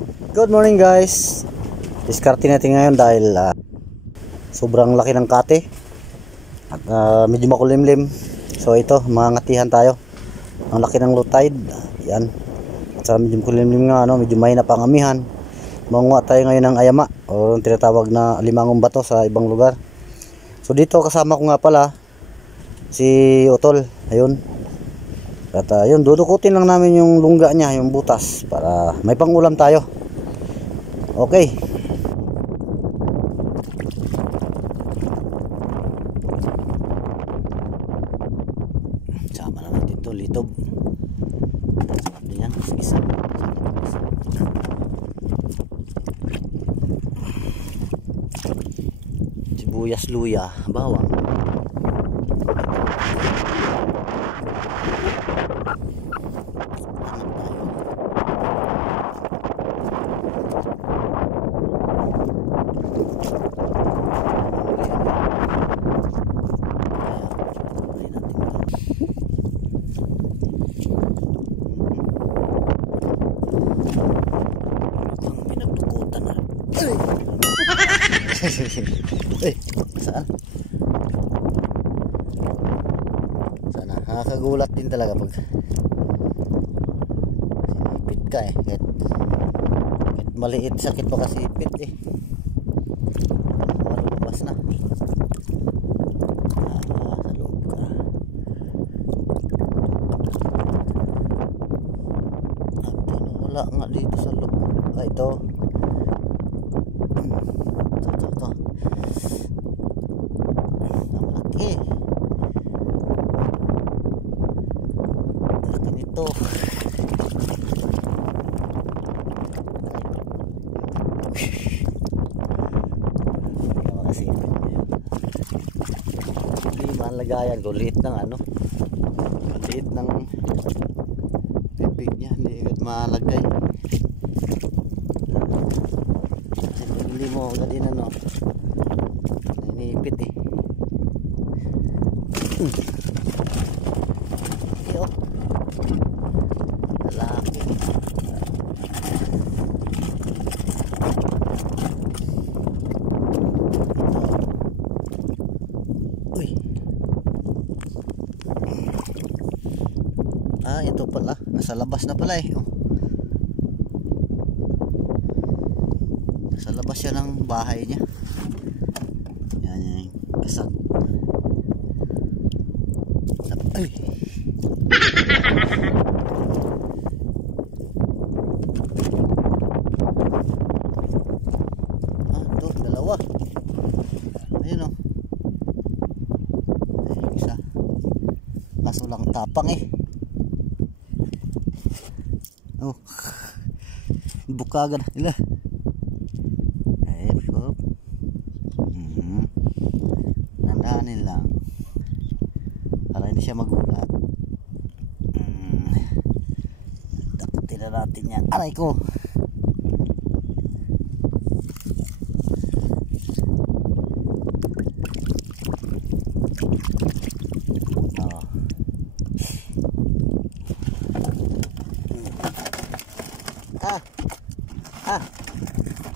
Good morning guys. Diskarte natin ngayon dahil sobrang laki ng kate at medyo makulimlim. So ito, mangangatihan tayo. Ang laki ng low tide. Yan. At medyo makulimlim nga, medyo mahina pang amihan. Manguha tayo ngayon ng ayama o tinatawag na limangong bato sa ibang lugar. So dito kasama ko nga pala si Utol. Ayun. At yun, dudukutin lang namin yung lungga niya, yung butas para may pangulam tayo. Okay. Sama na natin ito, litob. Yan, isa. Sibuyas, luya, bawang. Saan? Sana nakakagulat din talaga pag sinipit ka kahit maliit, sakit pa kasi ipit malabas na sa loob ka. Wala nga dito sa loob. Ito laki nito. Hindi malagayan ko, liit ng maliit ng pipig niya, hindi agad malagay. Hindi mo agad inipit lalaki. Uy. Ito pala, nasa labas na pala nasa labas siya ng bahay niya. Yan yung kasag. Ay. Ito, dalawa. Ayun Ayun, isa. Kaso lang tapang bukagan nila. Nandahanin lang para hindi siya magulat. Dapatin na natin yan. Aray ko.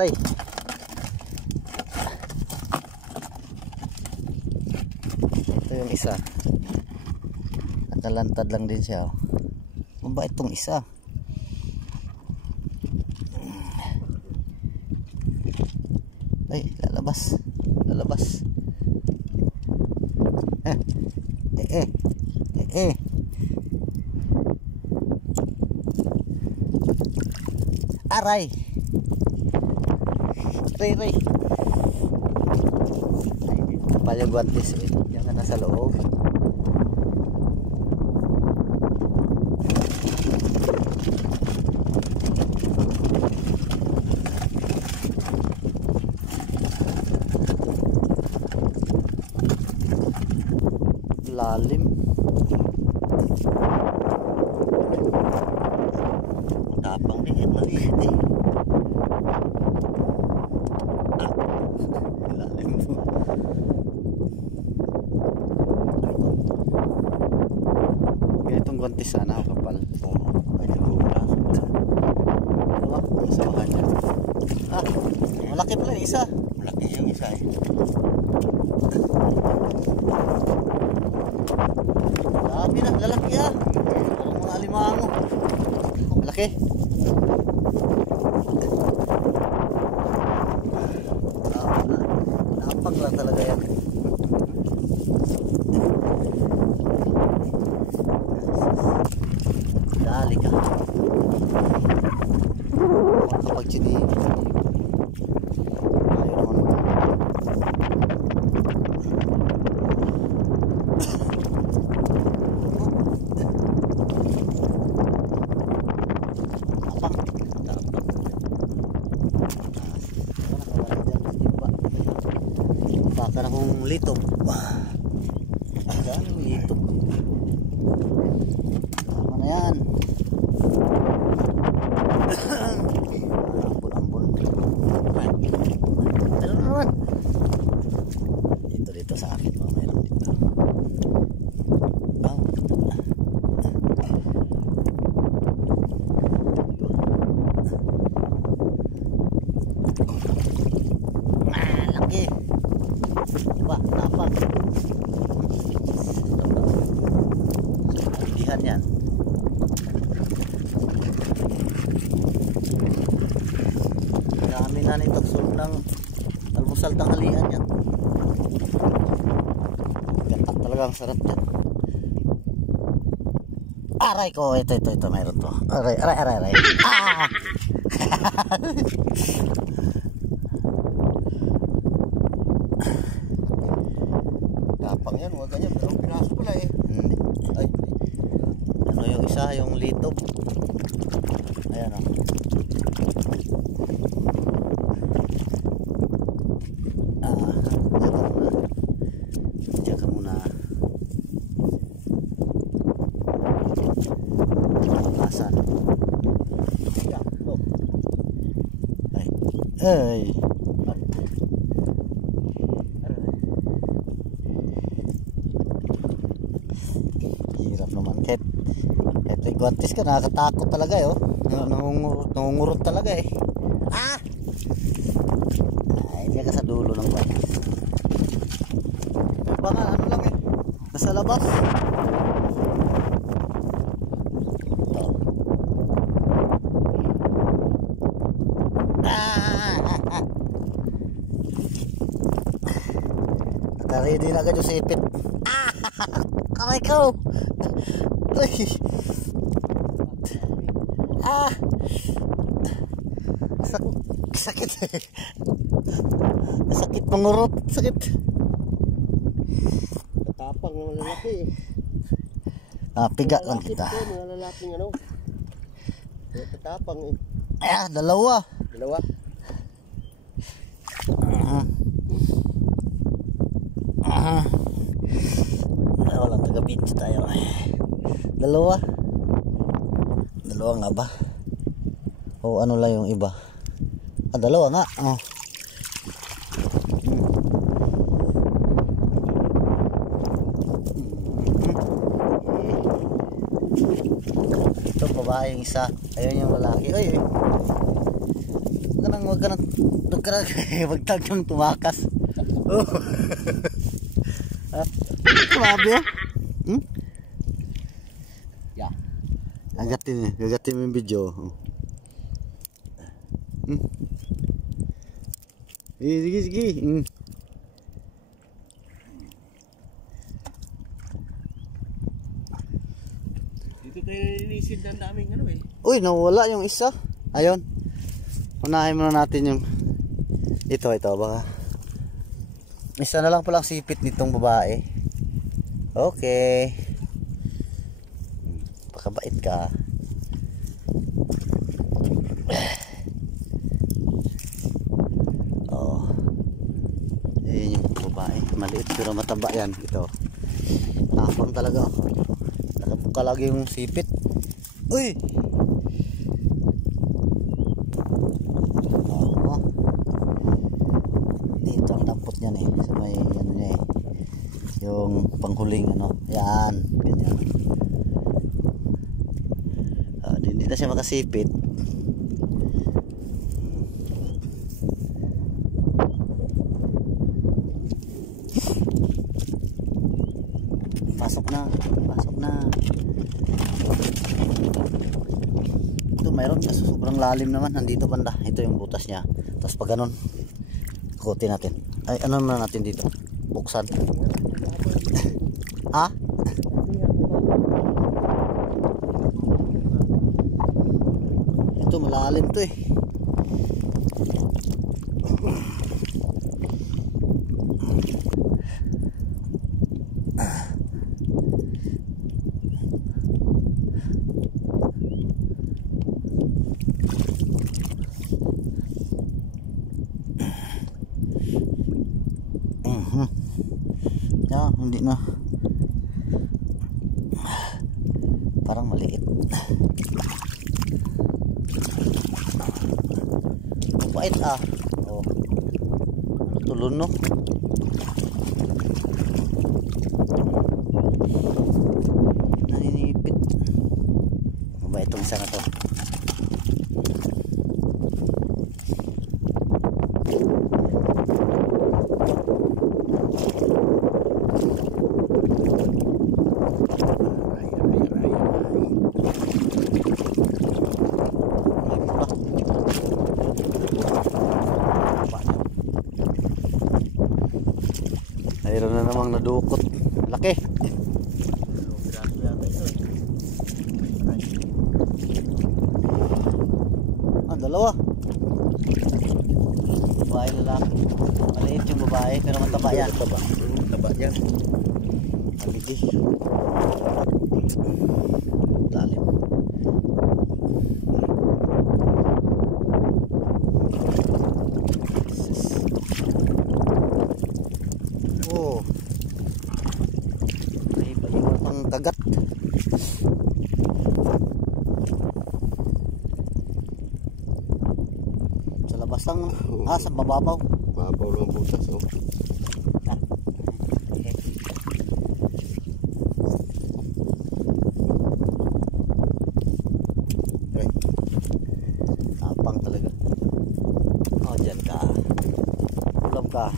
Tay. Ito yung isa. Nakalantad lang din siya. Mabait itong isa. Ay, lalabas. Lalabas. Aray. Ray. Kapal yung guantes Yan nga nasa loob. Lalim. Tapang din maliit lalim mo. Ganitong guantes sana kapal. Ay, nagugula. Sawahan niya. malaki pala yung isa. Malaki yung isa eh. Dami na, lalaki ah. Parang mga alimango. Malaki. Napang lang talaga yan. Dali ka. Kapag chinihin. Ayaw naman. Baka na kong lito. Dami lito. Tama na yan. Ambon-ambon. Meron naman. Dito sa akin. Meron dito. Laki. Diba? Napag. Alihan yan. Dami na nito. Sulong ng almusal tanghalian yan. Gata talagang sarap yan. Aray ko. Ito. Mayroon to. Aray. Ah! Tapang yan, huwag ganyan. Pero pinaso pala eh. Ay. Ano yung isa? Yung litob. Ayan o. Diyan ka muna. Asan? Ay. Hirap naman kahit may guantes ka, nakakatakot talaga eh. Nangungurot talaga eh. Ay, diyan ka sa dulo ng guantes. Baka ano lang eh, nasa labas. Nakaready na agad yung sipit. Kamay ko. Uy. Sakit. Sakit mangurot. Sakit. Tapang ng lalaki eh. Piga lang kita. Mga lalaking ano. Tapang eh. Dalawa. Walang taga-video tayo. Dalawa nga ba? O ano lang yung iba? Dalawa nga. Ito babae yung isa. Ayun yung lalaki. Ay. Huwag ka nang magtag yung tumakas. Grabe ah. Yeah. Gagatin mo yung video. Sige. Dito tayo nilisid ng daming ano eh. Uy, nawala yung isa. Ayun. Unahin muna natin yung ito baka. Isa na lang palang sipit nitong babae. Okay. Pakabait ka. Ayun yung babae. Maliit pero mataba yan. Ito. Tapang talaga. Nakabuka lagi yung sipit. Uy! Dito ang dampot niyan eh. So may ano niya eh. Yung panghuling ano. Yan. Ganyan. Hindi na siya makasipit. na. Pasok na. Ito mayroon kasi sobrang lalim naman. Nandito banda. Ito yung butas niya. Tapos pag ganun, kutin natin. Ay, ano naman natin dito? Buksan. Ha? Ito malalim to eh. Yeah, hindi na. Parang maliit. Mabait ah. Oh. Tulon no. Naninipit. Mabait itong isa na to. Mayroon na namang nadukot. Laki. Ah, dalawa. Babae lalaki. Maliit yung babae pero mataba yan. Taba yan. Mabigis. Lalim. Oh. May paiwan pang kagat. Sa labas lang. Sa bababaw. Mababaw lang butas. Oh. Okay. Ay. Tapang talaga. Oh, dyan ka. Ulam ka.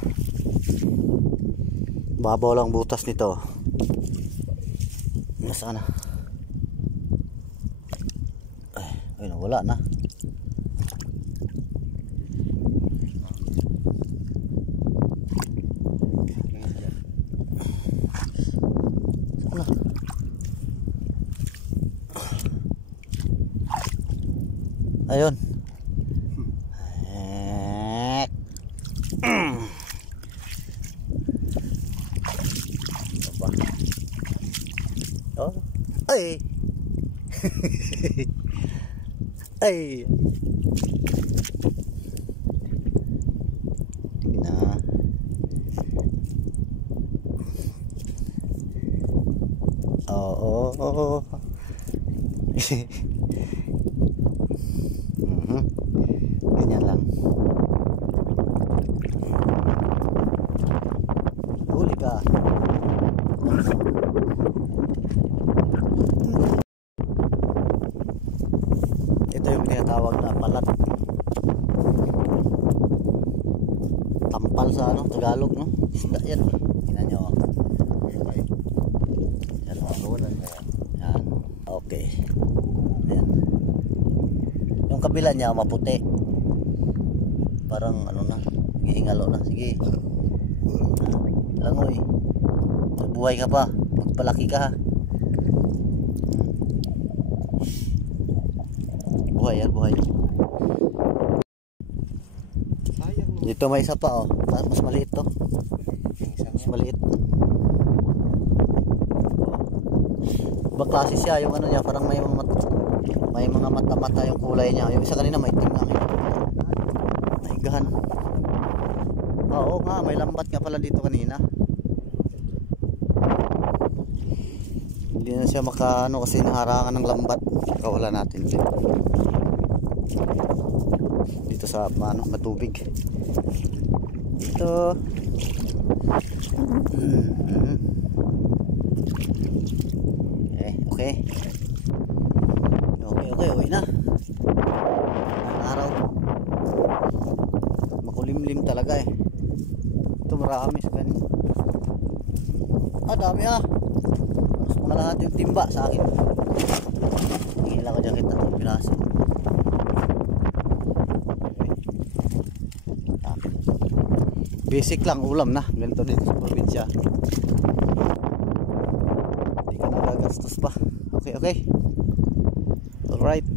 Babaw lang butas nito. Nasaan na? Ay, wala na. Ano? Ayun. Oh. Ay. Ay. Na. Oo. Ganyan lang. Huli ka. Ito yung tinatawag na palat. Tampal sa Tagalog, no? Isda yan. Tingnan nyo. Yan, yan. Okay. Yan. Yung kabila niya maputi. Parang na, hingalo na. Sige. Langoy. Buhay ka pa. Magpalaki ka ha. Buhay. Dito may isa pa oh. Mas maliit to. Mas maliit. Iba klase siya yung niya, parang may mga mata-mata yung kulay niya. Yung isa kanina may itim nga. Nahigahan. Oo nga, may lambat nga pala dito kanina. Hindi na siya kasi naharangan ng lambat. Kawala natin dito sa matubig. Ito. Okay. Uwi na. Ang araw. Makulimlim talaga eh. Ito marami sa ganyan. Dami Gusto mo na lahat yung timba sa akin. Hihila ko dyan kita ng piraso. Basic lang ulam na. Ganito din sa probinsya. Hindi ka nagagastos pa. Okay, okay. Alright.